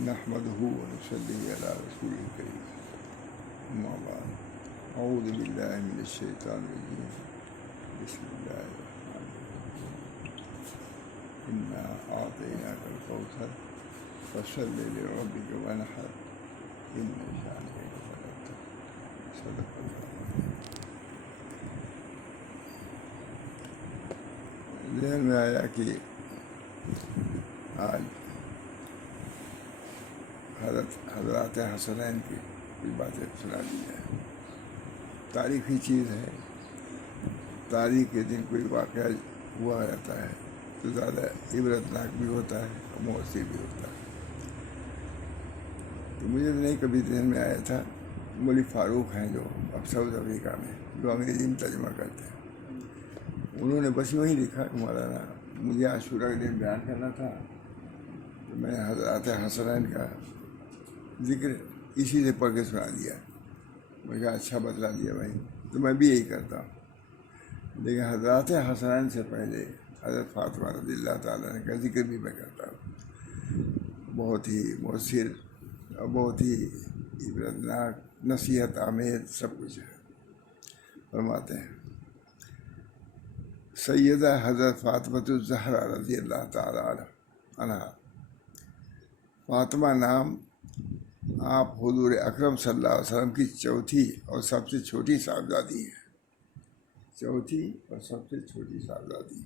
نحمده ونصلي على رسول الكريم أما بعد أعوذ بالله من الشيطان الرجيم بسم الله الرحمن الرحيم إنا أعطيناك الكوثر فصل لربك وانحر إن شانئك هو الأبتر صدق الله ذہن میں آیا کہ آج حضرات حسنین کی کچھ باتیں سنا دی جائیں. تاریخی چیز ہے. تاریخ کے دن کوئی واقعہ ہوا رہتا ہے تو زیادہ عبرتناک بھی ہوتا ہے اور مؤثر بھی ہوتا ہے. تو مجھے تو نہیں کبھی ذہن میں آیا تھا. مولوی فاروق ہیں جو اب ساؤتھ افریقہ میں جو انگریزی میں ترجمہ کرتے ہیں, انہوں نے بس وہی لکھا کہ مولانا مجھے عاشورہ کے دن بیان کرنا تھا تو میں نے حضرات حسنین کا ذکر اسی سے پڑھ کے سنا دیا. مجھے اچھا بتلا دیا بھائی, تو میں بھی یہی کرتا ہوں. لیکن حضرات حسنین سے پہلے حضرت فاطمہ رضی اللہ تعالیٰ عنہ کا ذکر بھی میں کرتا ہوں. بہت ہی مؤثر اور بہت ہی عبرتناک, نصیحت آمیز سب کچھ ہے. فرماتے ہیں سیدہ حضرت فاطمہ الزہرا رضی اللہ تعالیٰ عنہ. فاطمہ نام آپ حضور اکرم صلی اللہ علیہ وسلم کی چوتھی اور سب سے چھوٹی صاحبزادی ہیں. چوتھی اور سب سے چھوٹی صاحبزادی.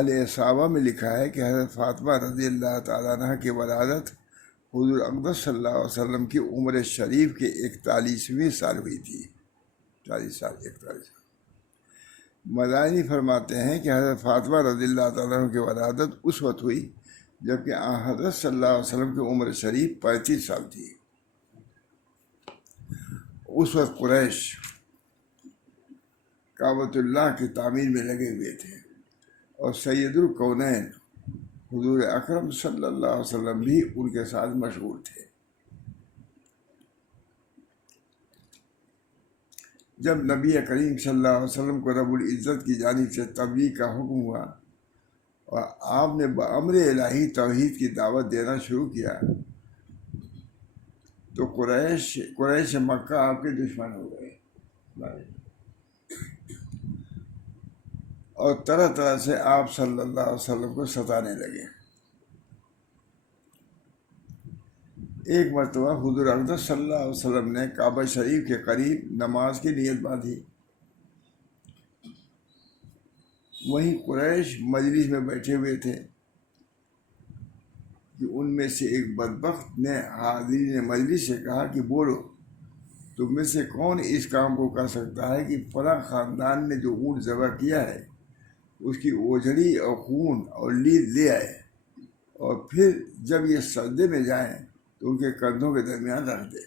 الاصابہ میں لکھا ہے کہ حضرت فاطمہ رضی اللہ تعالیٰ عنہ کی ولادت حضور اقدس صلی اللہ علیہ وسلم کی عمر شریف کے 41ویں سال ہوئی تھی. 41 سال. مدائنی فرماتے ہیں کہ حضرت فاطمہ رضی اللہ تعالیٰ عنہ کی ولادت اس وقت ہوئی جبکہ حضرت صلی اللہ علیہ وسلم کی عمر شریف 35 سال تھی. اس وقت قریش کعبۃ اللہ کی تعمیر میں لگے ہوئے تھے اور سید الکونین حضور اکرم صلی اللہ علیہ وسلم بھی ان کے ساتھ مشغول تھے. جب نبی کریم صلی اللہ علیہ وسلم کو رب العزت کی جانب سے تبلیغ کا حکم ہوا اور آپ نے بامر الہی توحید کی دعوت دینا شروع کیا تو قریش مکہ آپ کے دشمن ہو گئے اور طرح طرح سے آپ صلی اللہ علیہ وسلم کو ستانے لگے. ایک مرتبہ حضور اقدس صلی اللہ علیہ وسلم نے کعبہ شریف کے قریب نماز کی نیت باندھی. وہیں قریش مجلس میں بیٹھے ہوئے تھے کہ ان میں سے ایک بدبخت نے حاضرین مجلس سے کہا کہ بولو, تم میں سے کون اس کام کو کر سکتا ہے کہ فلاں خاندان نے جو اونٹ ذبح کیا ہے اس کی اوجھڑی اور خون اور لید لے آئے اور پھر جب یہ سجدے میں جائیں تو ان کے کندھوں کے درمیان رکھ دے.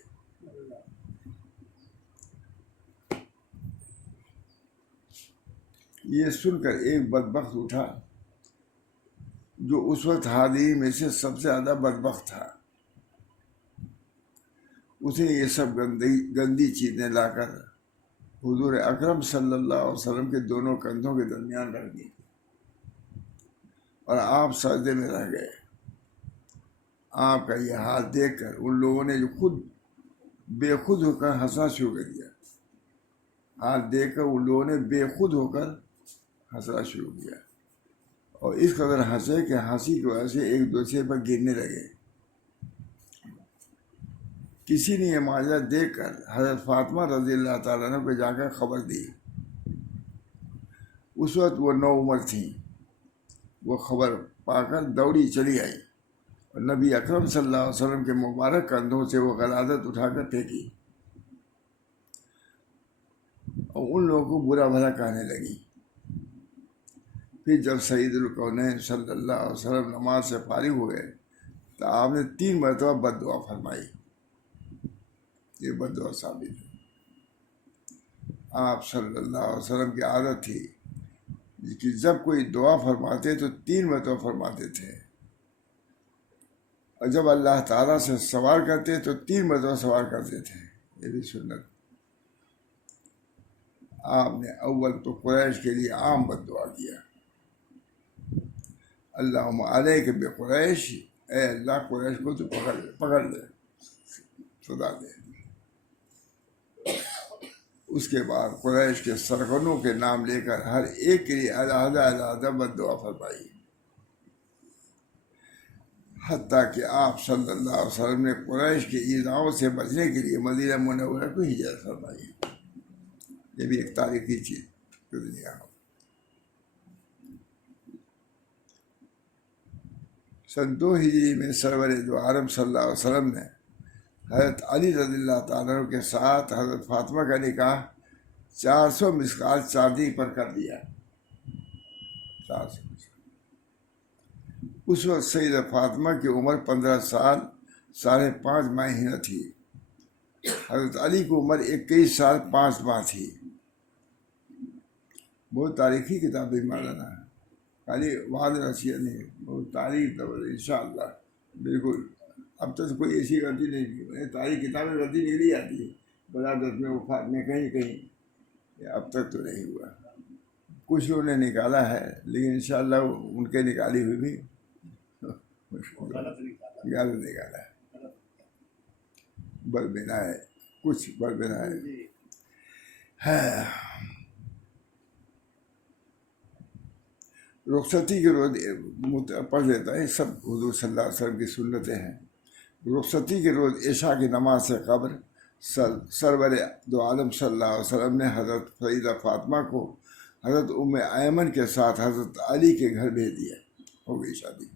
یہ سن کر ایک بدبخت اٹھا جو اس وقت حاضرین میں سے سب سے زیادہ بدبخت تھا. اس نے یہ سب گندی چیزیں لا کر حضور اکرم صلی اللہ علیہ وسلم کے دونوں کندھوں کے درمیان رکھ دی اور آپ سجدے میں رہ گئے. آپ کا یہ حال دیکھ کر ان لوگوں نے جو بے خود ہو کر ہنسنا شروع کر دیا. حال دیکھ کر ان لوگوں نے بے خود ہو کر ہنسنا شروع کیا اور اس قدر ہنسے کہ ہنسی کی وجہ سے ایک دوسرے پر گرنے لگے. کسی نے یہ منظر دیکھ کر حضرت فاطمہ رضی اللہ تعالیٰ عنہ کو جا کر خبر دی. اس وقت وہ نوعمر تھیں. وہ خبر پا کر دوڑی چلی آئی اور نبی اکرم صلی اللہ علیہ وسلم کے مبارک کندھوں سے وہ غلازت اٹھا کر پھینکی اور ان لوگوں کو برا بھلا کہنے لگی. پھر جب سید الکونین صلی اللہ علیہ وسلم نماز سے فارغ ہوئے تو آپ نے 3 مرتبہ بد دعا فرمائی. یہ بد دعا ثابت ہے. آپ صلی اللہ علیہ وسلم کی عادت تھی کہ جب کوئی دعا فرماتے تو 3 مرتبہ فرماتے تھے اور جب اللہ تعالیٰ سے سوال کرتے تو 3 مرتبہ سوال کرتے تھے. یہ بھی سنت. آپ نے اول تو قریش کے لیے عام بد دعا کیا, اللہم علیک بقریش اے اللہ قریش کو تو پکڑ دے، سزا دے۔ اس کے بعد قریش کے سرغنوں کے نام لے کر ہر ایک کے لیے علیحدہ علیحدہ بد دعا فرمائی، حتیٰ کہ آپ صلی اللہ علیہ وسلم نے قریش کے ایذاؤں سے بچنے کے لیے مدینہ منورہ کو ہجرت فرمائی۔ یہ بھی ایک تاریخی چیز دنیا ہو۔ سن 2 ہجری میں سرور دو عالم صلی اللہ علیہ وسلم نے حضرت علی رضی اللہ تعالیٰ عنہ کے ساتھ حضرت فاطمہ کا نکاح 400 مسقال چاندی پر کر دیا۔ 400 اس وقت سیدہ فاطمہ کی عمر 15 سال 5.5 مہینہ تھی۔ حضرت علی کی عمر 21 سال 5 ماہ تھی۔ بہت تاریخی کتاب ہے مولانا، خالی وعد رسیہ نہیں، بہت تاریخ انشاءاللہ بالکل۔ اب تک کوئی ایسی غلطی نہیں کی، تاریخ کتابیں غلطی نکلی جاتی ہے بلادت میں، وفات میں، کہیں کہیں، اب تک تو نہیں ہوا۔ کچھ لوگوں نے نکالا ہے لیکن انشاءاللہ ان کے نکالی ہوئی بھی غلط نکالا ہے، بدبنا ہے، کچھ بدبنا ہے۔ رخصتی کے روز پڑھ لیتا ہے، سب حضور صلی اللہ علیہ وسلم کی سنتیں ہیں۔ رخصتی کے روز عشاء کی نماز سے قبل سرور دو عالم صلی اللہ علیہ وسلم نے حضرت سیدہ فاطمہ کو حضرت ام ایمن کے ساتھ حضرت علی کے گھر بھیج دیا، ہو گئی شادی۔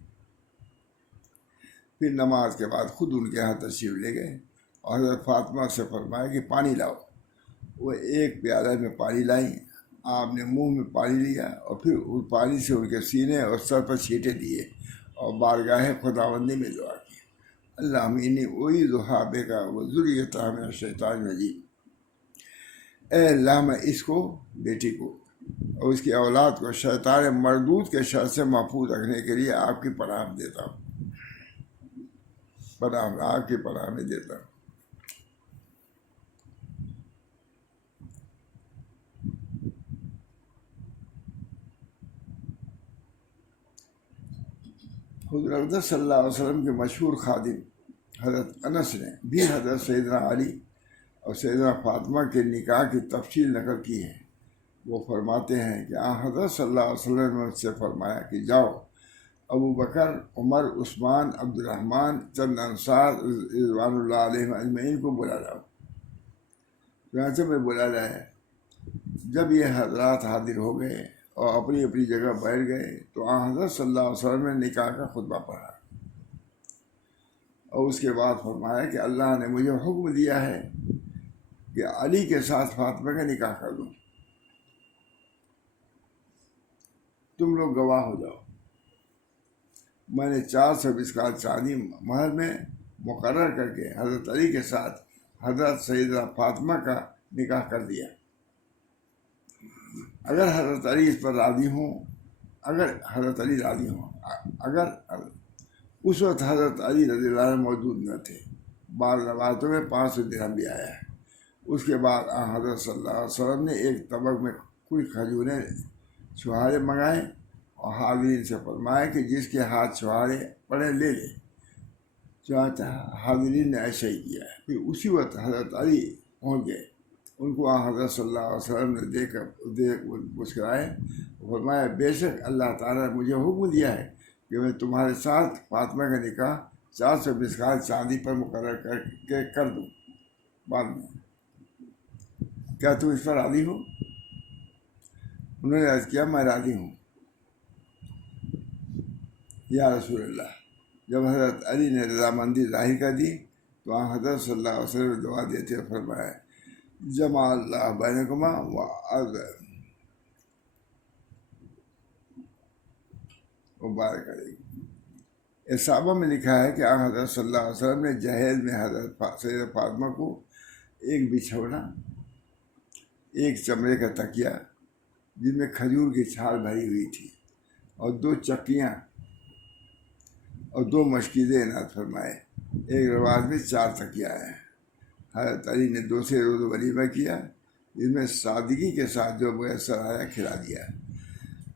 پھر نماز کے بعد خود ان کے یہاں تشریف لے گئے اور حضرت فاطمہ سے فرمایا کہ پانی لاؤ۔ وہ ایک پیالہ میں پانی لائیں، آپ نے منہ میں پانی لیا اور پھر اس پانی سے ان کے سینے اور سر پر چھینٹے دیے اور بارگاہ خداوندی میں دعا کی، اللہم انی اعیذھا بک و ذریتھا من الشیطان الرجیم۔ اے اللہ میں اس کو، بیٹی کو اور اس کی اولاد کو شیطان مردود کے شر سے محفوظ رکھنے کے لیے آپ کی پناہ میں دیتا ہوں، آپ کی پناہ میں دیتا ہوں۔ حضور اقدس صلی اللہ علیہ وسلم کے مشہور خادم حضرت انس نے بھی حضرت سیدنا علی اور سیدنا فاطمہ کے نکاح کی تفصیل نقل کی ہے۔ وہ فرماتے ہیں کہ حضرت صلی اللہ علیہ وسلم نے مجھ سے فرمایا کہ جاؤ ابو بکر، عمر، عثمان، عبد الرحمن، چند انصار رضوان اللہ علیہم اجمعین کو بلا لاؤ۔ چنانچہ میں بلا لایا۔ جب یہ حضرات حاضر ہو گئے اور اپنی اپنی جگہ بیٹھ گئے تو حضرت صلی اللہ علیہ وسلم نے نکاح کا خطبہ پڑھا اور اس کے بعد فرمایا کہ اللہ نے مجھے حکم دیا ہے کہ علی کے ساتھ فاطمہ کا نکاح کر دوں، تم لوگ گواہ ہو جاؤ۔ میں نے 400 مسقال چاندی مہر میں مقرر کر کے حضرت علی کے ساتھ حضرت سیدہ فاطمہ کا نکاح کر دیا۔ اگر حضرت علی اس پر راضی ہوں، اگر اس وقت حضرت علی رضی اللہ عنہ موجود نہ تھے۔ بعض روایتوں میں 500 درہم بھی آیا ہے۔ اس کے بعد حضرت صلی اللہ علیہ وسلم نے ایک طبق میں کچھ کھجوریں چھہارے منگائے اور حاضرین سے فرمایا کہ جس کے ہاتھ چھہارے پڑے لے لے۔ چنانچہ حاضرین نے ایسا ہی کیا۔ پھر اسی وقت حضرت علی پہنچ گئے، ان کو حضرت صلی اللہ علیہ وسلم نے دیکھ مسکرائے، فرمایا بے شک اللہ تعالیٰ نے مجھے حکم دیا ہے کہ میں تمہارے ساتھ فاطمہ کا نکاح 400 مسقال چاندی پر مقرر کر دوں بعد میں، کیا تم اس پر راضی ہو؟ انہوں نے عرض کیا میں راضی ہوں یا رسول اللہ۔ جب حضرت علی نے رضامندی ظاہر کر دی تو حضرت صلی اللہ علیہ وسلم نے دعا دیتے ہوئے فرمایا جمع اللہ بینکما و بارک علیکم۔ اصحابہ میں لکھا ہے کہ حضرت صلی اللہ علیہ وسلم نے جہیز میں حضرت سیدہ فاطمہ کو ایک بچھونا، ایک چمڑے کا تکیہ جس میں کھجور کی چھال بھری ہوئی تھی اور 2 چکیاں اور 2 مشکیزیں عنایت فرمائے۔ ایک روایت میں 4 تکیہ ہیں۔ حضرت علی نے دوسرے روز ولیمہ کیا جس میں سادگی کے ساتھ جو میسر آیا کھلا دیا۔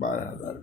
12,000।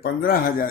15,000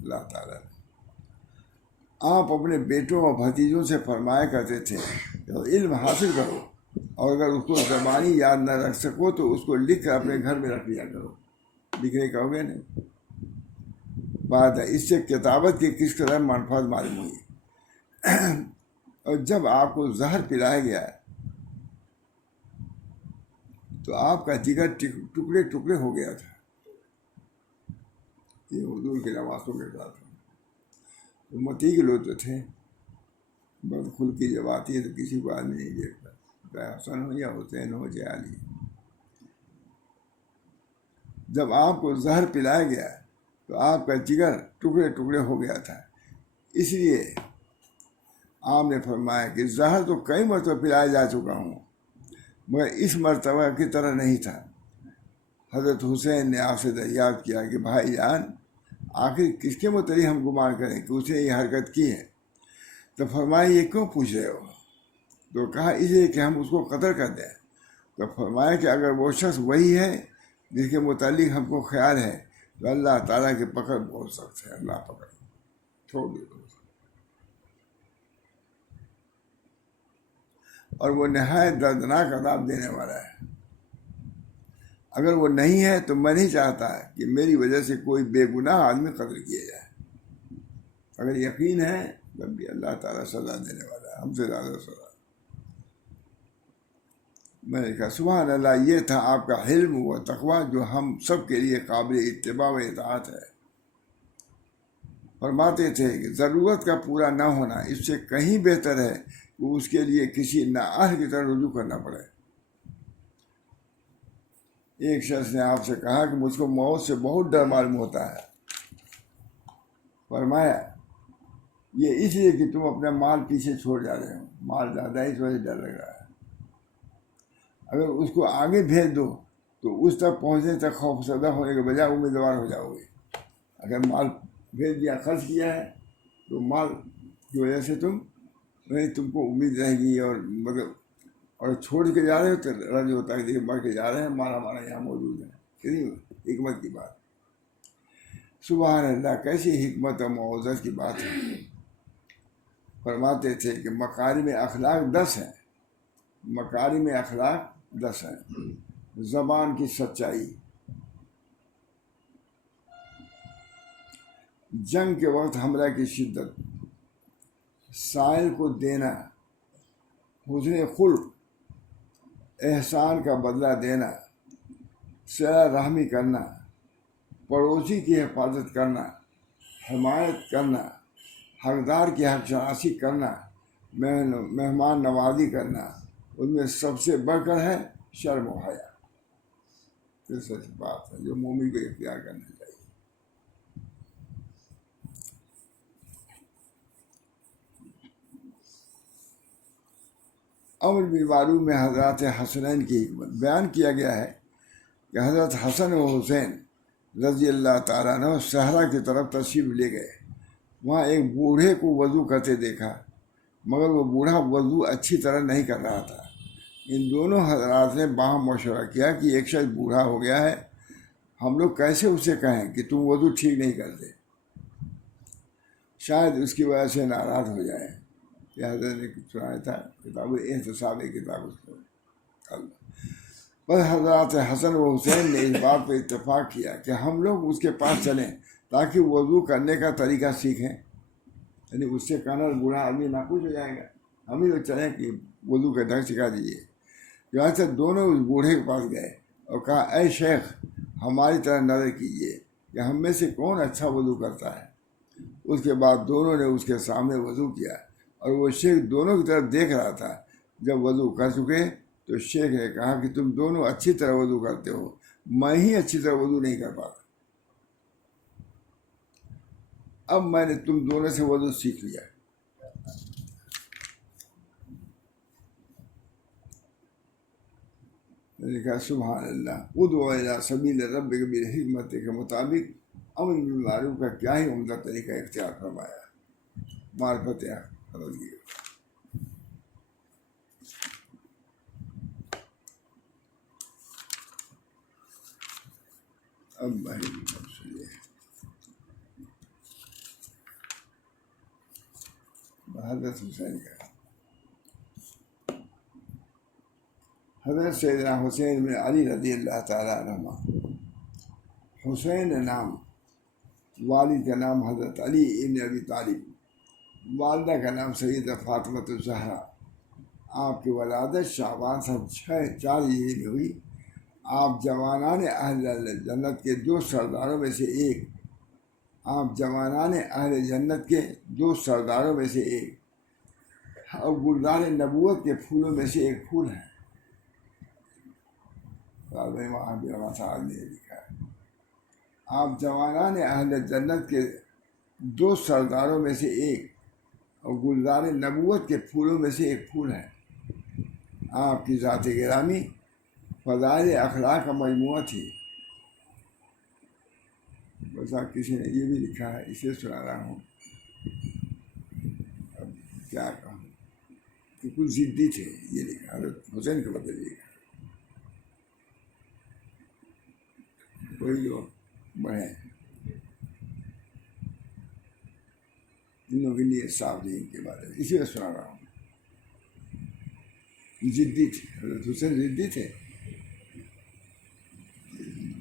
اللہ تعالیٰ نے آپ اپنے بیٹوں اور بھتیجوں سے فرمایا کرتے تھے کہ علم حاصل کرو، اور اگر اس کو زبانی یاد نہ رکھ سکو تو اس کو لکھ کر اپنے گھر میں رکھ لیا کرو۔ لکھنے کا ہو گیا نہیں بات ہے، اس سے کتابت کی کس قدر منفعت معلوم ہوئی۔ اور جب آپ کو زہر پلایا گیا تو آپ کا جگر ٹکڑے ٹکڑے ہو گیا تھا۔ یہ حضور کے نوازوں کے ساتھ امتی کے لوگ تو تھے، بدخلقی جب آتی ہے تو کسی کو آدمی نہیں دیکھتا، چاہے حسن ہو یا حسین ہو یا علی۔ جب آپ کو زہر پلایا گیا تو آپ کا جگر ٹکڑے ٹکڑے ہو گیا تھا، اس لیے آپ نے فرمایا کہ زہر تو کئی مرتبہ پلایا جا چکا ہوں مگر اس مرتبہ کی طرح نہیں تھا۔ حضرت حسین نے آپ سے دریافت کیا کہ بھائی جان، آخر کس کے متعلق ہم گمان کریں کہ اس نے یہ حرکت کی ہے؟ تو فرمایا یہ کیوں پوچھ رہے ہو؟ تو کہا اس لیے کہ ہم اس کو قتل کر دیں۔ تو فرمایا کہ اگر وہ شخص وہی ہے جس کے متعلق ہم کو خیال ہے تو اللہ تعالیٰ کی پکڑ بہت سخت ہے، اللہ پکڑ چھوڑ دے دو، اور وہ نہایت دردناک عذاب دینے والا ہے۔ اگر وہ نہیں ہے تو میں نہیں چاہتا کہ میری وجہ سے کوئی بے گناہ آدمی قتل کیا جائے۔ اگر یقین ہے تب بھی اللہ تعالیٰ سزا دینے والا ہے، ہم سے زیادہ سزا۔ میں نے کہا سبحان اللہ، یہ تھا آپ کا حلم و تقویٰ جو ہم سب کے لیے قابل اتباع و اطاعت ہے۔ فرماتے تھے کہ ضرورت کا پورا نہ ہونا اس سے کہیں بہتر ہے کہ اس کے لیے کسی نااہل کی طرح رجوع کرنا پڑے۔ ایک شخص نے آپ سے کہا کہ مجھ کو موت سے بہت ڈر معلوم ہوتا ہے۔ فرمایا یہ اس لیے کہ تم اپنا مال پیچھے چھوڑ جا رہے ہو، مال زیادہ ہے اس وجہ سے ڈر لگ رہا ہے۔ اگر اس کو آگے بھیج دو تو اس تک پہنچنے تک خوف زدہ ہونے کے بجائے امیدوار ہو جاؤ گے۔ اگر مال بھیج دیا، خرچ کیا ہے، تو مال کی وجہ سے تم کو امید رہے گی، اور مطلب اور چھوڑ کے جا رہے ہو تو رنج ہوتا ہے کہ مر کے جا رہے ہیں، ہمارا یہاں موجود ہے۔ کتنی حکمت کی بات، سبحان اللہ، کیسی حکمت اور معوذت کی بات ہے۔ فرماتے تھے کہ مکارم اخلاق 10 ہیں، مکارم اخلاق 10 ہیں۔ زبان کی سچائی، جنگ کے وقت حملہ کی شدت، سائل کو دینا، حسن خلق، احسان کا بدلہ دینا، صلہ رحمی کرنا، پڑوسی کی حفاظت کرنا، حمایت کرنا، حقدار کی حق شناسی کرنا، مہمان نوازی کرنا، ان میں سب سے بڑھ کر ہے شرم و حیا۔ یہ سچ بات ہے جو مومن کو اختیار کرنا چاہیے۔ امر بالمعروف میں حضرات حسنین کی حکمت بیان کیا گیا ہے کہ حضرت حسن و حسین رضی اللہ تعالیٰ عنہ صحرا کی طرف تشریف لے گئے۔ وہاں ایک بوڑھے کو وضو کرتے دیکھا، مگر وہ بوڑھا وضو اچھی طرح نہیں کر رہا تھا۔ ان دونوں حضرات نے باہم مشورہ کیا کہ ایک شخص بوڑھا ہو گیا ہے، ہم لوگ کیسے اسے کہیں کہ تم وضو ٹھیک نہیں کرتے، شاید اس کی وجہ سے ناراض ہو جائے۔ یہ حضرت نے سنایا تھا، کتاب احتساب کتاب اس کو۔ بس حضرات حسن و حسین نے اس بات پہ اتفاق کیا کہ ہم لوگ اس کے پاس چلیں تاکہ وضو کرنے کا طریقہ سیکھیں۔ یعنی اس سے کہنا بوڑھا آدمی ناخوش ہو جائے گا، ہم ہی لوگ چلیں کہ وضو کا ڈھنگ سکھا دیجیے۔ جہاں سے دونوں اس بوڑھے کے پاس گئے اور کہا اے شیخ، ہماری طرح نظر کیجیے کہ ہم میں سے کون اچھا وضو کرتا ہے۔ اس کے بعد دونوں نے اس کے سامنے وضو کیا، اور وہ شیخ دونوں کی طرف دیکھ رہا تھا۔ جب وضو کر چکے تو شیخ نے کہا کہ تم دونوں اچھی طرح وضو کرتے ہو، میں ہی اچھی طرح وضو نہیں کر پاتا، اب میں نے تم دونوں سے وضو سیکھ لیا۔ میں نے کہا سبحان اللہ، ادعو الی سبیل ربک بالحکمت کے مطابق امر بالمعروف کا کیا ہی عمدہ طریقہ اختیار فرمایا۔ معرفت حضرت اب بھائی حضرت حسین کا. حضرت سیدنا حسین بن علی رضی اللہ تعالیٰ عنہ. حسین نام، والد کا نام حضرت علی ابن ابی طالب، والدہ کا نام سیدہ فاطمہ الزہرا. آپ کی ولادت شعبان سن 4 میں ہوئی. آپ جوانان اہل جنت کے 2 سرداروں میں سے ایک. آپ جوانان اہل جنت کے 2 سرداروں میں سے ایک اور گلزار نبوت کے پھولوں میں سے ایک پھول ہیں. وہاں بھی صاحب نے لکھا ہے آپ جوانان اہل جنت کے 2 سرداروں میں سے ایک اور گلزار نبوت کے پھولوں میں سے ایک پھول ہیں. آپ کی ذات گرامی فضائل اخلاق کا مجموعہ تھی. بس کسی نے یہ بھی لکھا ہے، اسے سنا رہا ہوں. اب کیا کہوں کہ کچھ ضدی تھے، یہ لکھا حضرت حسین کے بدلے لکھا. کوئی لوگ بڑھے جنہوں کے لیے صاف دین کے بارے میں اسی وقت سنا رہا ہوں. ضدی تھے، حضرت حسین ضدی تھے.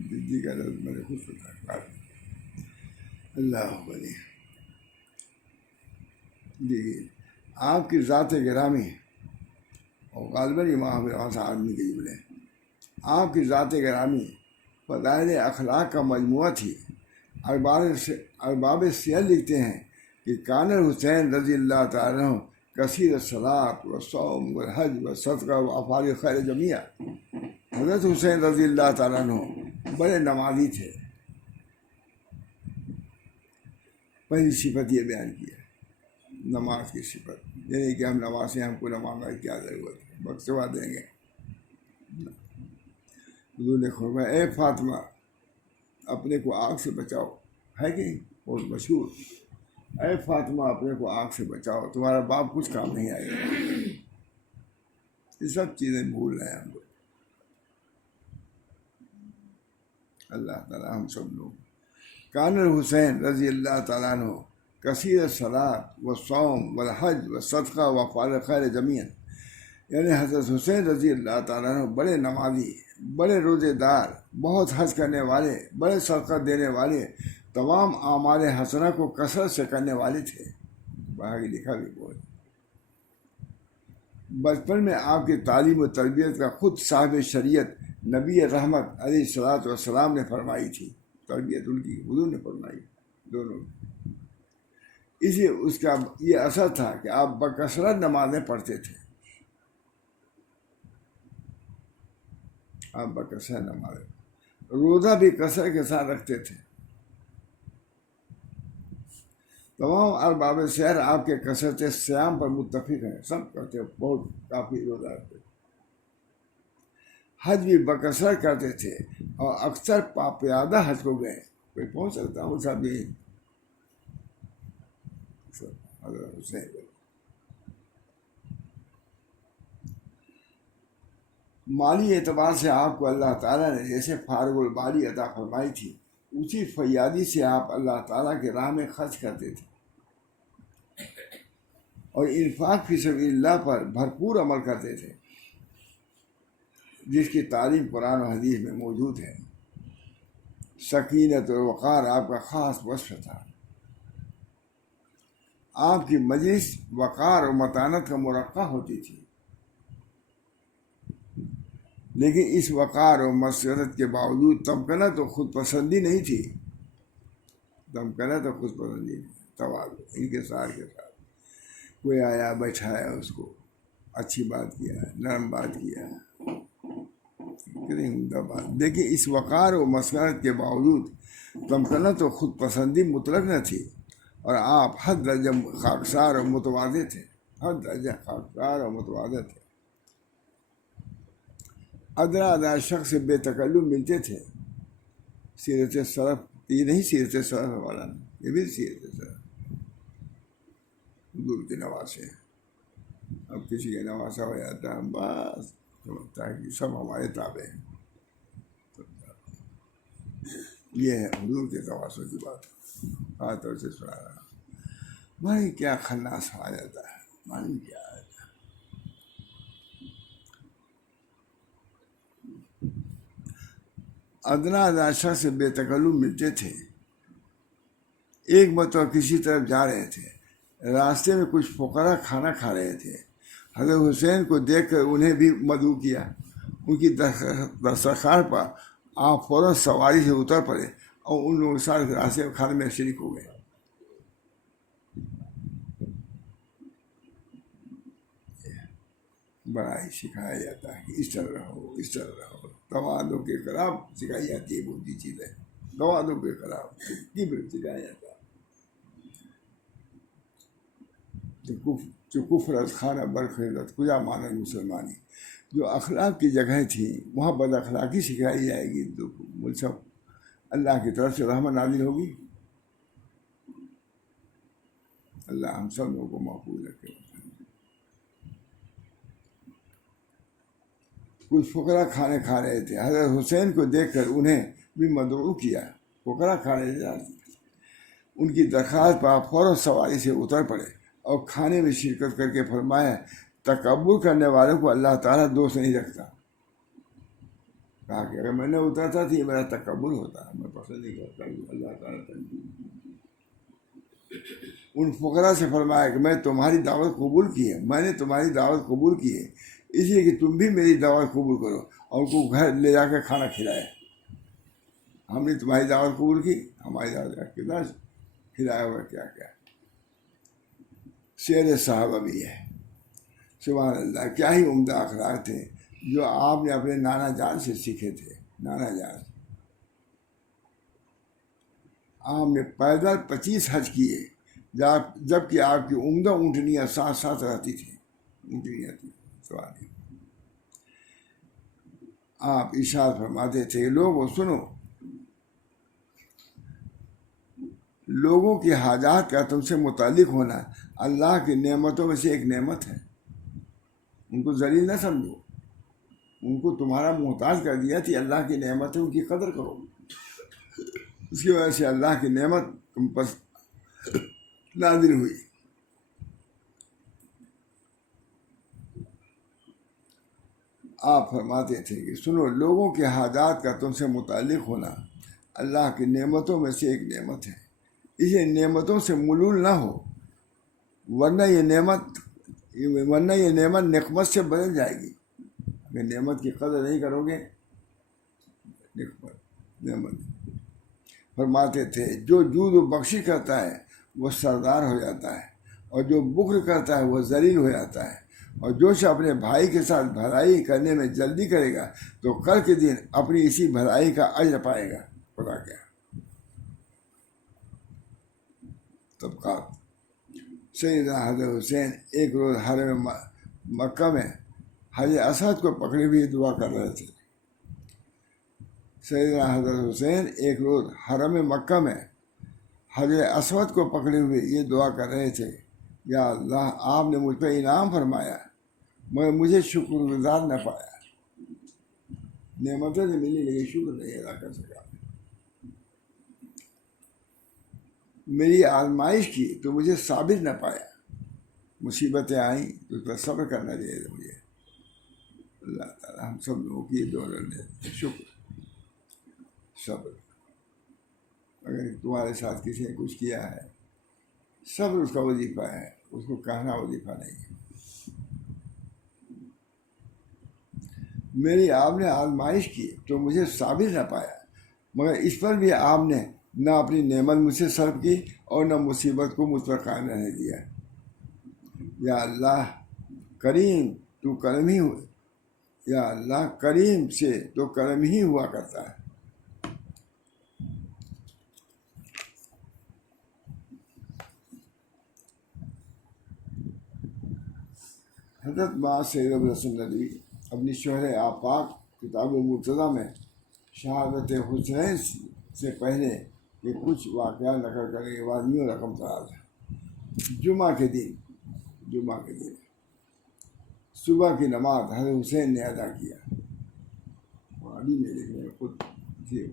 ضدی کا لفظ میں نے خود سنا. اللہ علیہ. دیکھیے آپ کی ذات گرامی اور غالباً وہاں سے آدمی کے جملے. آپ کی ذات گرامی فضائل اخلاق کا مجموعہ تھی. ارباب سیر لکھتے ہیں کہ کان حسین رضی اللہ تعالیٰ عنہ کثیر الصلاۃ و صوم و حج و صدقہ و افعال خیر جمیعہ. حضرت حسین رضی اللہ تعالیٰ عنہ بڑے نمازی تھے. پہلی صفت یہ بیان کی ہے نماز کی صفت، یعنی کہ ہم نماز سے ہم کو نماز کی کیا ضرورت ہے، بخشوا دیں گے. حضور نے فرمایا اے فاطمہ اپنے کو آگ سے بچاؤ، ہے کہ بہت مشہور. اے فاطمہ اپنے کو آگ سے بچاؤ، تمہارا باپ کچھ کام نہیں آئے گا. یہ سب چیزیں بھول رہے ہیں ہم لوگ. اللہ تعالیٰ ہم سب لوگ. کان الحسین رضی اللہ تعالیٰ عنہ کثیر الصلاۃ و صوم و حج و صدقہ و افعال خیر جمیعا. یعنی حضرت حسین رضی اللہ تعالیٰ عنہ بڑے نمازی، بڑے روزے دار، بہت حج کرنے والے، بڑے صدقہ دینے والے، تمام اعمال حسنہ کو کثرت سے کرنے والے تھے. باہر لکھا بھی بہت. بچپن میں آپ کی تعلیم و تربیت کا خود صاحب شریعت نبی رحمت علیہ الصلاۃ والسلام نے فرمائی تھی. تربیت ان کی حضور نے فرمائی دونوں. اسی اس کا یہ اثر تھا کہ آپ بکثرت نمازیں پڑھتے تھے. آپ بکثرت نمازیں، روزہ بھی کثرت کے ساتھ رکھتے تھے. تمام ارباب سحر آپ کے کثرت سیام پر متفق ہیں، سب کرتے بہت کافی روزہ رکھتے. حج بھی بکثرت کرتے تھے اور اکثر پیادہ حج کو گئے. کوئی پہنچ سکتا ہوں صاحب بھی حضرت حسین. مالی اعتبار سے آپ کو اللہ تعالیٰ نے جیسے فارغ الباری عطا فرمائی تھی، اسی فیادی سے آپ اللہ تعالیٰ کی راہ میں خرچ کرتے تھے اور انفاق فی سبیل اللہ پر بھرپور عمل کرتے تھے، جس کی تعلیم قرآن و حدیث میں موجود ہے. سکینت اور وقار آپ کا خاص وصف تھا. آپ کی مجلس وقار و متانت کا مرقع ہوتی تھی، لیکن اس وقار و مسرت کے باوجود تمکنت و خود پسندی نہیں تھی. تمکنت و خود پسندی نہیں، تواضع انکسار کے ساتھ. کوئی آیا بیٹھایا، اس کو اچھی بات کیا، نرم بات کیا، دیکھیں اس وقار و مسرت کے باوجود تمکنت و خود پسندی مطلق نہ تھی، اور آپ حد درجہ خاکسار اور متواضع تھے. حد درجہ خاکسار اور متواضع تھے. ادنا شخص سے بے تکلم ملتے تھے. سیرت سلف یہ نہیں، سیرت سلف والا نہیں، یہ بھی سیرت سلف حضور کے نواسے. اب کسی کا نواسا ہو جاتا ہے بس سمجھتا ہے کہ سب ہمارے تابع ہیں. یہ ہے حضور کے تواسوں کی بات. خاص طور سے سنا رہا بھائی کیا خناس آ جاتا ہے. معلوم کیا ہے؟ ادنا ادنا سے بے تکلف ملتے تھے. ایک مرتبہ کسی طرف جا رہے تھے، راستے میں کچھ فقراء کھانا کھا رہے تھے. حضرت حسین کو دیکھ کر انہیں بھی مدعو کیا. ان کی دسترخوان پر آپ فوراً سواری سے اتر پڑے اور ان لوگوں کے ساتھ راستے میں کھانے میں شریک ہو گئے. بڑائی سکھایا جاتا ہے کہ اس طرح رہو، اس طرح رہو. توازن کے خلاف سکھائی جاتی ہے بہت سی چیزیں. توازن کے خلاف کبر سکھایا جاتا ہے. جو کفر از خانہ برخیزت کجا مانا مسلمانی. جو اخلاق کی جگہ تھی وہاں بد اخلاقی سکھائی جائے گی تو ملسم اللہ کی طرف سے رحمت نازل ہوگی. اللہ ہم سب لوگوں کو محفوظ رکھے. کچھ فقراء کھانے کھا رہے تھے. حضرت حسین کو دیکھ کر انہیں بھی مدعو کیا. فقراء کھا رہے تھے. ان کی درخواست پر آپ فوراً سواری سے اتر پڑے اور کھانے میں شرکت کر کے فرمایا تکبر کرنے والوں کو اللہ تعالیٰ دوست نہیں رکھتا. کہا کہ اگر میں نے اترتا تو یہ میرا تکبر ہوتا، میں پسند نہیں کرتا اللہ تعالیٰ. ان فقراء سے فرمایا کہ میں تمہاری دعوت قبول کی ہے، میں نے تمہاری دعوت قبول کی ہے، اس لیے کہ تم بھی میری دعوت قبول کرو. اور ان کو گھر لے جا کے کھانا کھلایا. ہم نے تمہاری دعوت قبول کی، ہماری دعوت کتنا کھلایا ہوا کیا کیا. شعر صحابہ بھی ہے. سبحان اللہ، کیا ہی عمدہ اخلاق تھے جو آپ نے اپنے نانا جان سے سیکھے تھے. نانا جان آپ نے پیدل 25 حج کیے جب کہ آپ کی عمدہ اونٹنیاں ساتھ ساتھ رہتی تھیں. اونٹنیاں تھیں. سوال آپ ارشاد فرماتے تھے لوگوں سنو، لوگوں کی حاجات کا تم سے متعلق ہونا اللہ کی نعمتوں میں سے ایک نعمت ہے. ان کو ذلیل نہ سمجھو. ان کو تمہارا محتاج کر دیا تھی. اللہ کی نعمتوں کی قدر کرو. اس کی وجہ سے اللہ کی نعمت تم پر نازل ہوئی. آپ فرماتے تھے کہ سنو، لوگوں کے حاجات کا تم سے متعلق ہونا اللہ کی نعمتوں میں سے ایک نعمت ہے. اسے نعمتوں سے ملول نہ ہو، ورنہ یہ نعمت نقمت سے بدل جائے گی. اگر نعمت کی قدر نہیں کرو گے نعمت. فرماتے تھے جو جود و بخشی کرتا ہے وہ سردار ہو جاتا ہے، اور جو بخل کرتا ہے وہ ذلیل ہو جاتا ہے. اور جو شخص اپنے بھائی کے ساتھ بھلائی کرنے میں جلدی کرے گا تو کل کے دن اپنی اسی بھلائی کا اجر پائے گا. خدا کیا طبقات. سیدنا حضرت حسین ایک روز حرم مکہ میں حجر اسود کو پکڑے ہوئے دعا کر رہے تھے. سیدنا حضرت حسین ایک روز حرم مکہ میں حجر اسود کو پکڑے ہوئے یہ دعا کر رہے تھے یا اللہ آپ نے مجھ پہ انعام فرمایا مگر مجھے شکر گزار نہ پایا. نعمتیں سے ملی لیکن شکر نہیں ادا کر سکا. میری آزمائش کی تو مجھے ثابت نہ پایا. مصیبتیں آئیں تو اس پر صبر کرنا چاہیے مجھے. اللہ تعالیٰ ہم سب لوگوں کی دولت دے. شکر صبر. اگر تمہارے ساتھ کسی نے کچھ کیا ہے صبر اس کا وظیفہ ہے، اس کو کہنا وظیفہ نہیں ہے. میری آپ نے آزمائش کی تو مجھے ثابت نہ پایا مگر اس پر بھی آپ نے نہ اپنی نعمت مجھ سے صرف کی اور نہ مصیبت کو مجھ پر قائم رہنے دیا. یا اللہ کریم تو کرم ہی ہو. یا اللہ کریم سے تو کرم ہی ہوا کرتا ہے. حضرت معاذ سید الحسن ندوی اپنی شہر آفاق کتاب مرتضیٰ میں شہادت حسین سے پہلے یہ کچھ واقعات نقل کرنے کے بعد یوں رقم دراز ہے. جمعہ کے دن صبح کی نماز حضرت حسین نے ادا کیا. علی نے لیکن خود تھے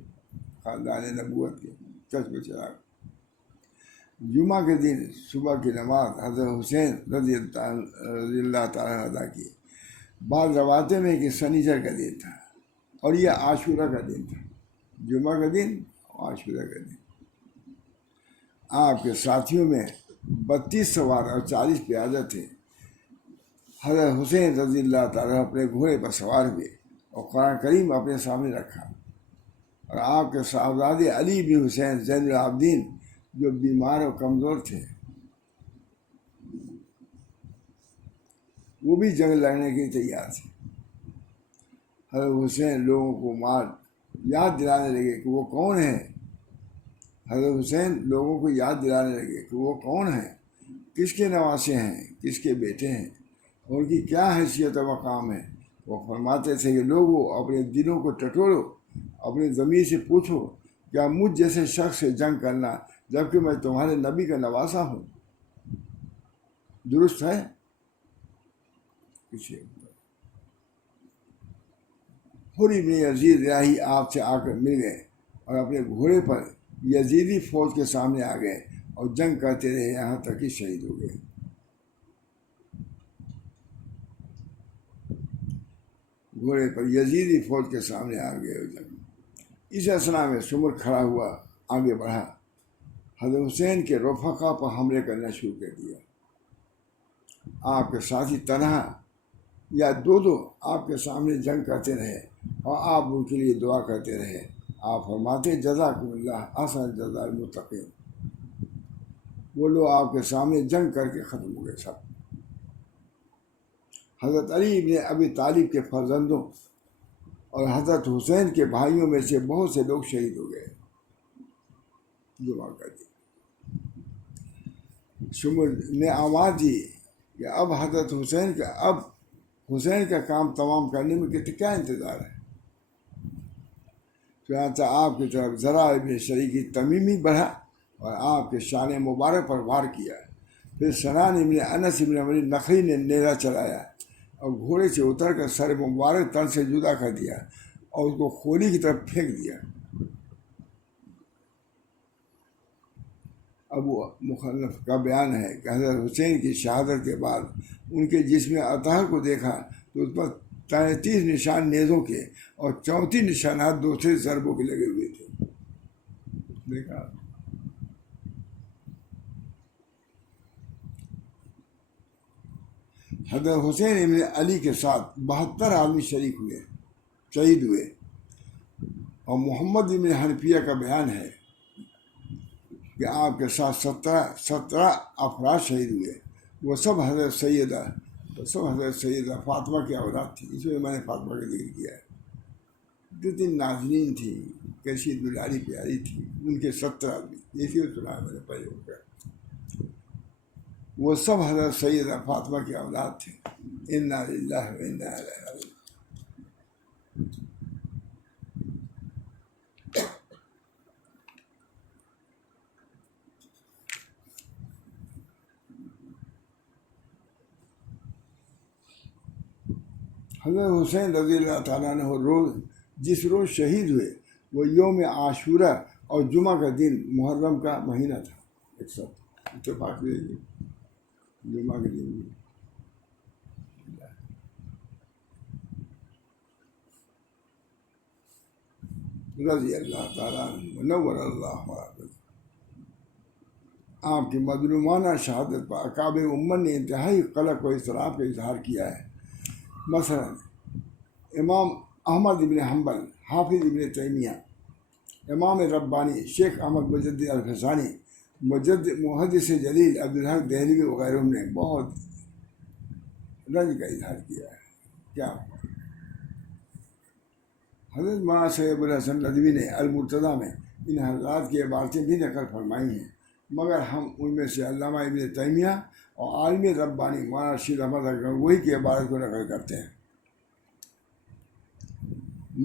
خاندان نبوت کے چشم چراغ. جمعہ کے دن صبح کی نماز حضرت حسین رضی اللہ تعالیٰ نے ادا کی۔ بعض روایتوں میں کہ سنیچر کا دن تھا اور یہ عاشورہ کا دن تھا، جمعہ کا دن اور عاشورہ کا دن۔ آپ کے ساتھیوں میں 32 سوار اور 40 پیادہ تھے۔ حضرت حسین رضی اللہ تعالیٰ اپنے گھوڑے پر سوار ہوئے اور قرآن کریم اپنے سامنے رکھا، اور آپ کے صاحبزادے علی بن حسین زین العابدین جو بیمار اور کمزور تھے وہ بھی جنگ لڑنے کے لیے تیار تھے۔ حضرت حسین لوگوں کو یاد دلانے لگے کہ وہ کون ہیں۔ حضرت حسین لوگوں کو یاد دلانے لگے کہ وہ کون ہیں، کس کے نواسے ہیں، کس کے بیٹے ہیں، ان کی کیا حیثیت و مقام ہے۔ وہ فرماتے تھے کہ لوگوں اپنے دلوں کو ٹٹولو، اپنی ضمیر سے پوچھو کیا مجھ جیسے شخص سے جنگ کرنا جبکہ میں تمہارے نبی کا نواسا ہوں درست ہے؟ حر ابن یزید ریاحی آپ سے آ کر مل گئے اور اپنے گھوڑے پر یزیدی فوج کے سامنے آ گئے اور جنگ کرتے رہے یہاں تک کہ شہید ہو گئے۔ گھوڑے پر یزیدی فوج کے سامنے آ گئے اور جنگ۔ اس اثنا میں سمر کھڑا ہوا، آگے بڑھا، حضرت حسین کے رفقا پر حملے کرنا شروع کر دیا۔ آپ کے ساتھی تنہا یا دو آپ کے سامنے جنگ کرتے رہے اور آپ ان کے لیے دعا کرتے رہے۔ آپ فرماتے جزاکم اللہ احسن جزاء المتقین۔ وہ لوگ آپ کے سامنے جنگ کر کے ختم ہو گئے سب۔ حضرت علی ابن ابی طالب کے فرزندوں اور حضرت حسین کے بھائیوں میں سے بہت سے لوگ شہید ہو گئے۔ دعا کر دی۔ شمر نے آواز دی کہ اب حضرت حسین کا کام تمام کرنے میں کیا انتظار ہے۔ چنانچہ آپ کی طرف ذرا ابن شریک تمیمی بڑھا اور آپ کے شان مبارک پر وار کیا۔ پھر سنان ابن انس ابن عمری نخعی نے نیزہ چلایا اور گھوڑے سے اتر کر سر مبارک تن سے جدا کر دیا اور اس کو خولی کی طرف پھینک دیا۔ ابو مخلف کا بیان ہے کہ حضرت حسین کی شہادت کے بعد ان کے جسم اطہر کو دیکھا تو اس پر 33 نشان نیزوں کے اور 34 نشانات دوسرے ضربوں کے لگے ہوئے تھے۔ دیکھا حضرت حسین ابن علی کے ساتھ 72 آدمی شہید ہوئے، اور محمد ابن حنفیہ کا بیان ہے کہ آپ کے ساتھ 17 افراد شہید ہوئے۔ وہ سب حضرت سیدہ فاطمہ کی اولاد تھی۔ اس میں نے فاطمہ کا ذکر کیا ہے۔ کتنی نازنین تھی، کیسی دلاری پیاری تھی، ان کے 17 آدمی، اسی کو سنا میں نے پہلے ہو گیا۔ وہ سب حضرت سیدہ فاطمہ کی اولاد تھے۔ انا للہ و انا الیہ راجعون۔ حضرت حسین رضی اللہ تعالیٰ عنہ جس روز شہید ہوئے وہ یوم عاشورہ اور جمعہ کا دن محرم کا مہینہ تھا۔ ایک ساتھ اتفاق ہوئے جمعہ کے دن بھی۔ رضی اللہ تعالیٰ عنہ نور اللہ مراد۔ آپ کی مظلومانہ شہادت پر اکابر امت نے انتہائی قلق و اضطراب کا اظہار کیا ہے۔ مثلا امام احمد ابن حنبل، حافظ ابن تیمیہ، امام ربانی شیخ احمد مجدد الفسانی، محدث جلیل عبدالحق دہلوی وغیرہ نے بہت رنج کا اظہار کیا ہے۔ کیا حضرت مولانا سید الحسن ندوی نے المرتضیٰ میں ان حضرات کی عبارتیں بھی نقل فرمائی ہیں، مگر ہم ان میں سے علامہ ابن تیمیہ اور عالم ربانی مولانا رشید احمد گنگوہی کی عبارت کو نقل کرتے ہیں۔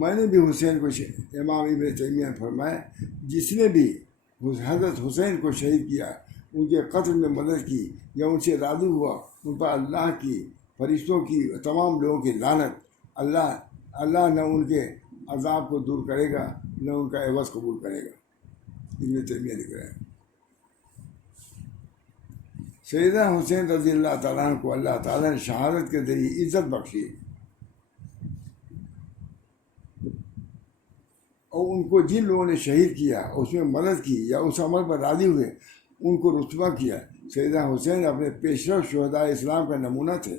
میں نے بھی حسین کو امام ابن تیمیہ نے فرمایا جس نے بھی حضرت حسین کو شہید کیا، ان کے قتل میں مدد کی یا ان سے راضی ہوا، ان پر اللہ کی، فرشتوں کی، تمام لوگوں کی لعنت۔ اللہ نہ ان کے عذاب کو دور کرے گا نہ ان کا عوض قبول کرے گا۔ ابن تیمیہ لکھ رہے ہیں۔ سیدنا حسین رضی اللہ تعالیٰ عنہ کو اللہ تعالیٰ نے شہادت کے ذریعے عزت بخشی، اور ان کو جن لوگوں نے شہید کیا، اس میں مدد کی یا اس عمل پر راضی ہوئے، ان کو رتبہ کیا۔ سیدنا حسین اپنے پیشرو شہداء اسلام کا نمونہ تھے۔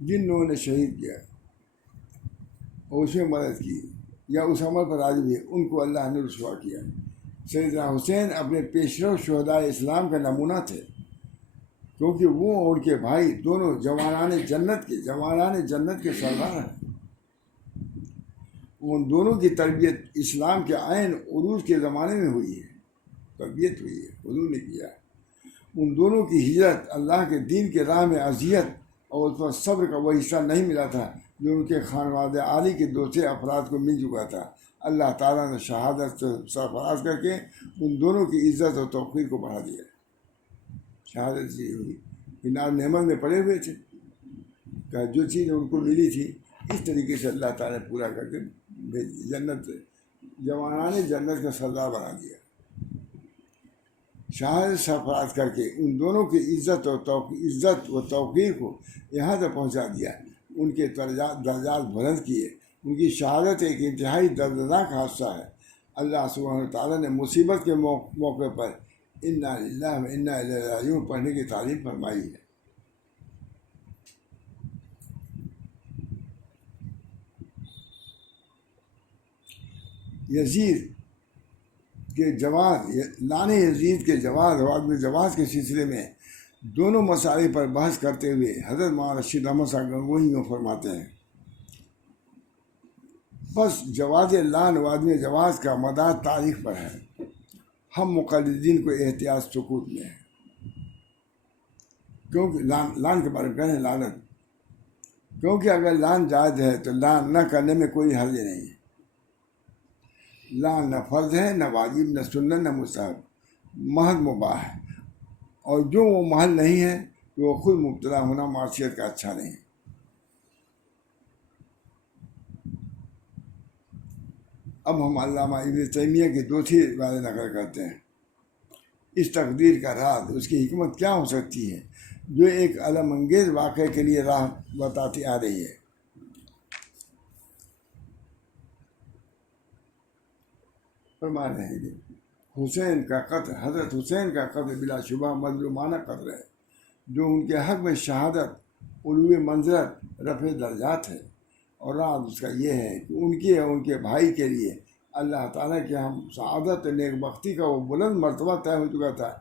جن لوگوں نے شہید کیا اور اس میں مدد کی یا اس عمل پر راضی ہوئے، ان کو اللہ نے رسوا کیا۔ سیدنا حسین اپنے پیشرو شہداء اسلام کا نمونہ تھے، کیونکہ وہ اور ان کے بھائی دونوں جوانان جنت کے سردار ہیں۔ ان دونوں کی تربیت اسلام کے عین عروج کے زمانے میں ہوئی ہے، تربیت ہوئی ہے، حضور نے کیا۔ ان دونوں کی ہجرت اللہ کے دین کے راہ میں اذیت اور اس پر صبر کا وہ حصہ نہیں ملا تھا جو ان کے خانوادہ عالی کے دوسرے افراد کو مل چکا تھا۔ اللہ تعالیٰ نے شہادت سے سرفراز کر کے ان دونوں کی عزت اور توقیر کو بڑھا دیا۔ شہادت سے ہوئی کہ نعمت میں پڑے ہوئے تھے، کہ جو چیز ان کو ملی تھی اس طریقے سے اللہ تعالیٰ نے پورا کر کے جنت جوانان جنت کا سردار بنا دیا۔ شہادت سرفراز کر کے ان دونوں کی عزت و توقیر کو یہاں تک پہنچا دیا، ان کے درجات بلند کیے۔ ان کی شہادت ایک انتہائی دردناک حادثہ ہے۔ اللہ سبحانہ تعالیٰ نے مصیبت کے موقع پر انا للہ و انا الیہ راجعون پڑھنے کی تعلیم فرمائی ہے۔ یزید کے جواز یزید کے جواز اور عدم جواز کے سلسلے میں دونوں مسائل پر بحث کرتے ہوئے حضرت مولانا رشید احمد صاحب گنگوہی یوں فرماتے ہیں: بس جواز لعن و عدم جواز کا مدار تاریخ پر ہے، ہم مقلدین کو احتیاط سکوت میں ہے۔ کیونکہ لعن کے بارے میں کہیں لعنت، کیونکہ اگر لعن جائز ہے تو لعن نہ کرنے میں کوئی حرج نہیں ہے۔ لعن نہ فرض ہے، نہ واجب، نہ سنت، نہ مستحب، محض مباح ہے، اور جو وہ محل نہیں ہے تو وہ خود مبتلا ہونا معصیت کا اچھا نہیں ہے۔ اب ہم علامہ ابن تیمیہ کی دوسری باتیں نقل کرتے ہیں۔ اس تقدیر کا راز، اس کی حکمت کیا ہو سکتی ہے جو ایک علم انگیز واقعے کے لیے راہ بتاتی آ رہی ہے۔ فرما رہے ہیں حسین کا قتل، حضرت حسین کا قتل بلا شبہ مظلومانہ قتل ہے، جو ان کے حق میں شہادت، علو منزلت، رفع درجات ہے، اور راز اس کا یہ ہے کہ ان کے اور ان کے بھائی کے لیے اللہ تعالیٰ کے ہم سعادت نیک بختی کا وہ بلند مرتبہ طے ہو چکا تھا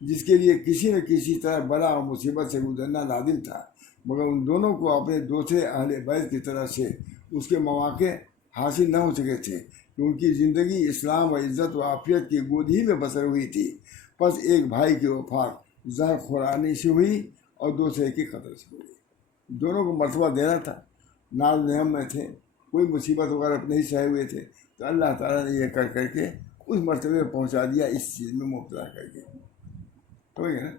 جس کے لیے کسی نہ کسی طرح بلا اور مصیبت سے گزرنا لازم تھا، مگر ان دونوں کو اپنے دوسرے اہل بیت کی طرف سے اس کے مواقع حاصل نہ ہو سکے تھے کہ ان کی زندگی اسلام و عزت و عافیت کی گود ہی میں بسر ہوئی تھی۔ پس ایک بھائی کی وفات زہر خورانی سے ہوئی اور دوسرے کی قتل سے ہوئی۔ دونوں کو مرتبہ دینا تھا، ناز نعم میں تھے، کوئی مصیبت وغیرہ نہیں سہے ہوئے تھے، تو اللہ تعالیٰ نے یہ کر کے اس مرتبے میں پہنچا دیا، اس چیز میں مبتلا کر کے، تو نا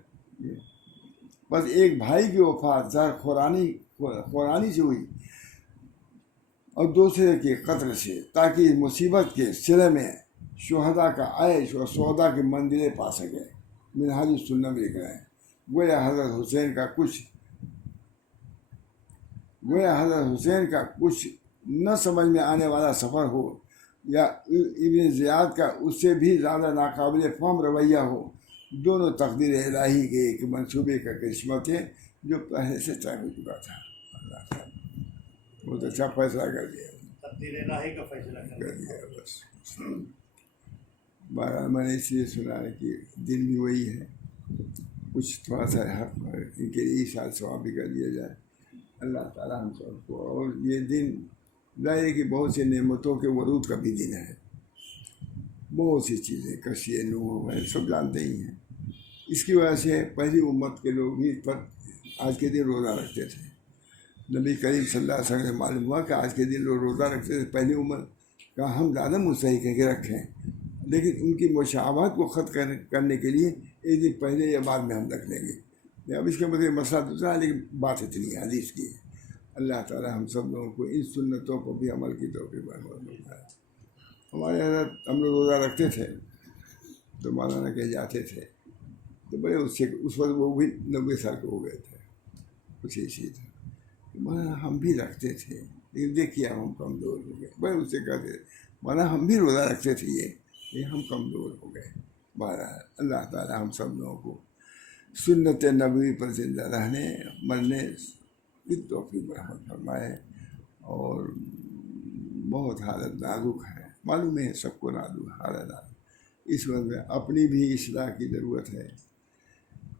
بس ایک بھائی کی وفات زہر خورانی سے ہوئی اور دوسرے کے قتل سے، تاکہ اس مصیبت کے صلے میں شہداء کا عیش اور سودا کی منزلیں پا سکے۔ منہاج السنہ میں لکھ رہے ہیں گویا حضرت حسین کا کچھ نہ سمجھ میں آنے والا سفر ہو، یا ابن زیاد کا اس سے بھی زیادہ ناقابل فہم رویہ ہو، دونوں تقدیر الہی کے ایک منصوبے کا کرشمہ تھے جو پہلے سے طے ہو چکا تھا۔ اللہ کا بہت اچھا فیصلہ کر دیا، تقدیر الہی کا فیصلہ کر دیا بس۔ بہرحال میں نے اس لیے سنا ہے کہ دن بھی وہی ہے، کچھ تھوڑا سا حق ان کے لیے شاید ثواب بھی کر دیا جائے۔ اللہ تعالیٰ ہم سب کو، اور یہ دن ظاہر ہے کہ بہت سی نعمتوں کے ورود کا بھی دن ہے، بہت سی چیزیں کشی نوح ہے، سب جانتے ہی ہیں۔ اس کی وجہ سے پہلی امت کے لوگ بھی پر آج کے دن روزہ رکھتے تھے۔ نبی کریم صلی اللہ علیہ وسلم سے معلوم ہوا کہ آج کے دن لوگ روزہ رکھتے تھے، پہلی امت کا ہم زیادہ مستحق ہے کہ رکھیں، لیکن ان کی مشابہت کو ختم کرنے کے لیے ایک دن پہلے یا بعد میں ہم رکھ لیں گے۔ اب اس کے مطلب مسئلہ دوسرا ہے، لیکن بات اتنی ہے حدیث کی ہے۔ اللہ تعالیٰ ہم سب لوگوں کو ان سنتوں کو بھی عمل کی توفیق عطا فرمائے۔ ہمارے حضرت ہم لوگ روزہ رکھتے تھے تو مولانا کے جاتے تھے تو بڑے اس وقت وہ بھی 90 سال کے ہو گئے تھے، کچھ ایسی تھا. مولانا ہم بھی رکھتے تھے لیکن دیکھیے ہم کمزور ہو گئے. بڑے اس سے کہتے تھے مولانا ہم بھی روزہ رکھتے تھے یہ ہم کمزور ہو گئے. بہرحال اللہ تعالیٰ ہم سب لوگوں کو سنت نبوی پر زندہ رہنے مرنے کی توفیق رحمت فرمائے. اور بہت حالت نازک ہے، معلوم ہے سب کو نازک حالت. اس وقت میں اپنی بھی اصلاح کی ضرورت ہے،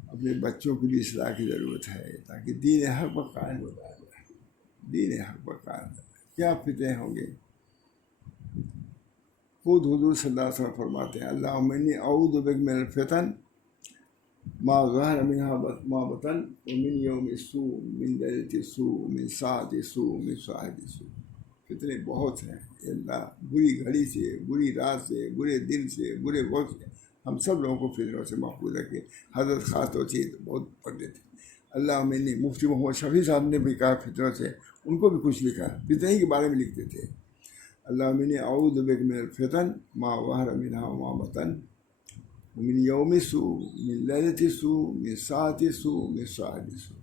اپنے بچوں کی بھی اصلاح کی ضرورت ہے تاکہ دین حق پر قائم ہو جائے. دین حق پر قائم ہو جائے. کیا فتنے ہوں گے؟ خود حضور صلی اللہ علیہ وسلم فرماتے ہیں اللہم انی اعوذ بک من الفتن ما ظہر منها ما بطن ومن یوم السوء من لیلۃ السوء من ساعۃ السوء من ساعۃ السوء. فتنے بہت ہیں اللہ، بری گھڑی سے، بری رات سے، برے دن سے، برے وقت سے ہم سب لوگوں کو فتنوں سے محفوظ رکھے. حضرت خاص تو چیز بہت پڑھتے تھے. اللہ میں نے مفتی محمد شفیع صاحب نے بھی کہا فتنوں سے، ان کو بھی کچھ لکھا، فتنے کے بارے میں لکھتے تھے. اللہ من اعوذ بک من الفتن ما ظہر منها وما بطن ومن یوم السوء من لیلۃ السوء من ساعۃ السوء من ساعۃ السوء.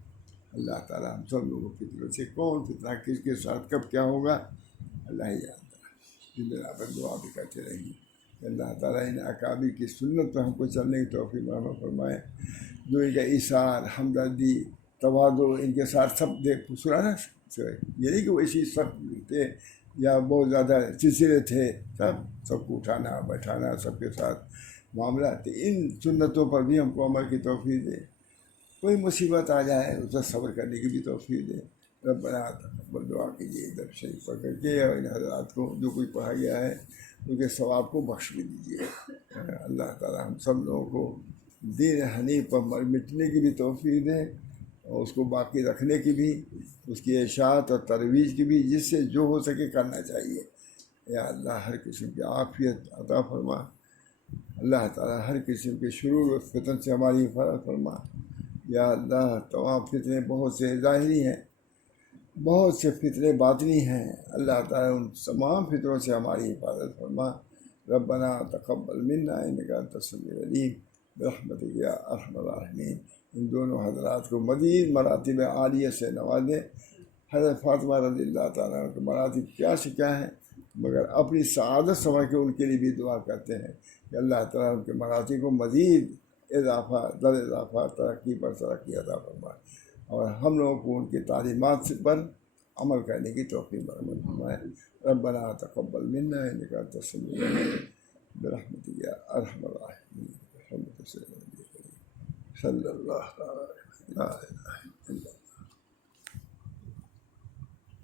اللہ تعالیٰ ہم سب لوگوں کو فتنوں سے، کون فتنہ کس کے ساتھ کب کیا ہوگا اللہ ہی جانتا ہے. اس بنا پر دعا بھی کرتے رہیں کہ اللہ تعالیٰ ان اکابر کی سنت پر ہم کو چلنے کی توفیق عطا فرمائے. جو ان کا ایثار، ہمدردی، تواضع ان کے ساتھ سب دیکھ سنا، یہ نہیں کہ وہ اسی سخت تھے یا بہت زیادہ چچرے تھے، سب کو اٹھانا بیٹھانا سب کے ساتھ معاملہ. تو ان سنتوں پر بھی ہم کو عمل کی توفیق دے. کوئی مصیبت آ جائے اس پر صبر کرنے کی بھی توفیق دے. ربنا تقبل دعا کیجیے درد شریف پڑھ کر کے، اور ان حضرات کو جو کچھ پڑھا گیا ہے ان کے ثواب کو بخش بھی دیجیے. اللہ تعالیٰ ہم سب لوگوں کو دین حنیف پر مٹنے کی بھی توفیق دے اور اس کو باقی رکھنے کی بھی، اس کی اشاعت اور ترویج کی بھی، جس سے جو ہو سکے کرنا چاہیے. یا اللہ ہر قسم کی عافیت عطا فرما. اللہ تعالیٰ ہر قسم کے شرور و فتن سے ہماری حفاظت فرما. یا اللہ تمام فتنے بہت سے ظاہری ہیں، بہت سے فتنے باطنی ہیں. اللہ تعالیٰ ان تمام فتنوں سے ہماری حفاظت فرما. ربنا تقبل منا انک انت السمیع العلیم برحمتک یا ارحم الراحمین. ان دونوں حضرات کو مزید مراتب عالیہ سے نوازے. حضرت فاطمہ رضی اللہ تعالیٰ عنہ کے مراتب کیا سے کیا ہیں، مگر اپنی سعادت سمجھ کے ان کے لیے بھی دعا کرتے ہیں کہ اللہ تعالیٰ ان کے مراتب کو مزید اضافہ در اضافہ ترقی پر ترقی عطا فرمائے، اور ہم لوگوں کو ان کی تعلیمات پر عمل کرنے کی توفیق عطا فرمائے. ربنا تقبل منا انک انت السمیع العلیم برحمتک یا ارحم الراحمین. صلی اللہ علیہ وسلم.